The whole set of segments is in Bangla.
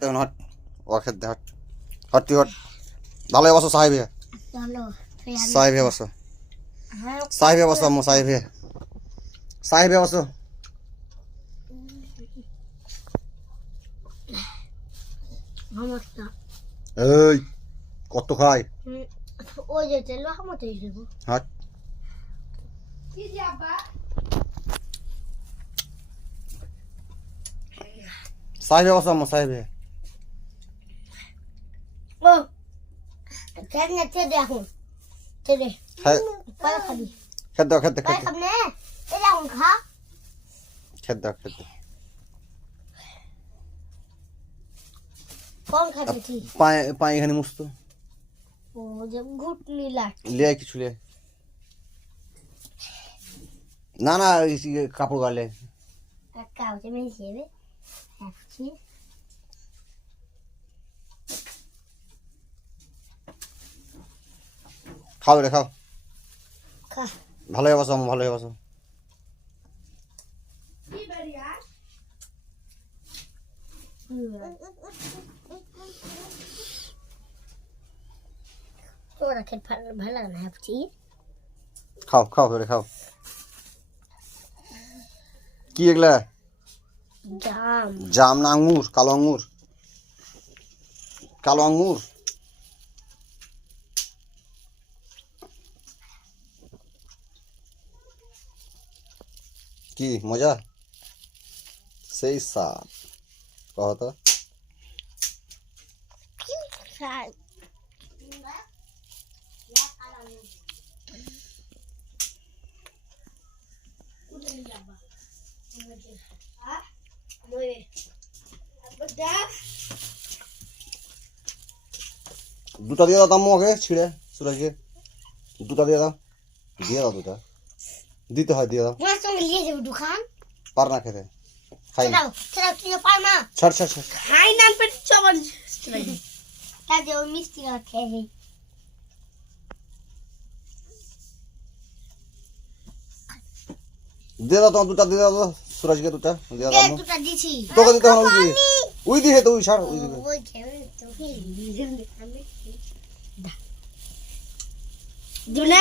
দেখুন হট ও খেতে হট হট তুই হট ভালো বসো সাহেব সাহেব বসো সাহেব বসো আম্মু সাহেব বসো এই কত খাই ওই যে তেল হামতে দিব হট কি যাবা সাহেব বসো আম্মু সাহেব ও তেল তে দেখো তে দে পালা খাবি খেতে খেতে পালা খাবি না এটা এখন খা খেতে কোন খাবি তুই পায়ে এখানে মুছতো ও যে ঘুটনি লাগ লিয়ে কিছু লিয়ে না না কাপড় গালে কাউকে মেশিয়ে আচ্ছা খাও রে খাও খা ভালো বসো আম্মু ভালো বসো কি বাড়িয়া তোরা খেত ভালো লাগে না ভাবছি খাও খাও রে খাও কি এগুলা জাম জাম না আঙ্গুর কালো আঙ্গুর কি মজা সেই সাপ কহ তো দুটা দিয়ে দাও তাম্মু ওকে ছিঁড়ে সুরাজকে দুটা দিয়ে দাও দুটা দিতে হয় দিয়ে দাও নিয়ে যাবো দোকান পার না খেতে খাই না ছাড় খাই না পেট চবন তাতে ও মিষ্টি খেয়ে দিয়ে দাও তোমার দুটা দিয়ে দাও সুরাজকে দুটা দিয়ে দাও দুটা দিছি তোকে দিতে হবে না ওই দিকে তো ওই ছাড় ওই দিকে ওই খেয়ে তো দিবনে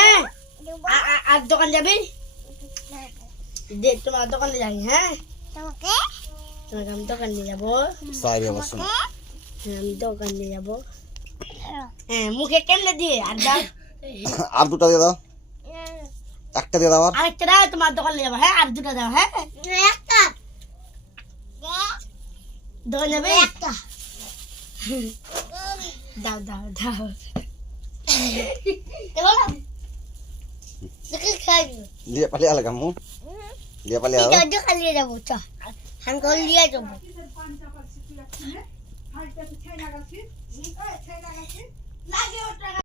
আর দোকান যাবি দে তোমার দোকানে যাই হ্যাঁ তোমাকে আমি দোকান নিয়ে যাবো সাইবে বসো আমি দোকান নিয়ে যাবো হ্যাঁ মুখে কেমনে দিয়ে আর দাও আর দুটা দিয়ে দাও একটা দিয়ে দাও আরেকটা দাও তোমার দোকান নিয়ে যাবো হ্যাঁ আর দুটো দাও হ্যাঁ একটা দোকান যাবে একটা দাও লিয়ে পালিয়ে আলে কামু লিয়ে পালিয়ে আলো দোকান নিয়ে যাবো চ আমি লিয়ে যাবো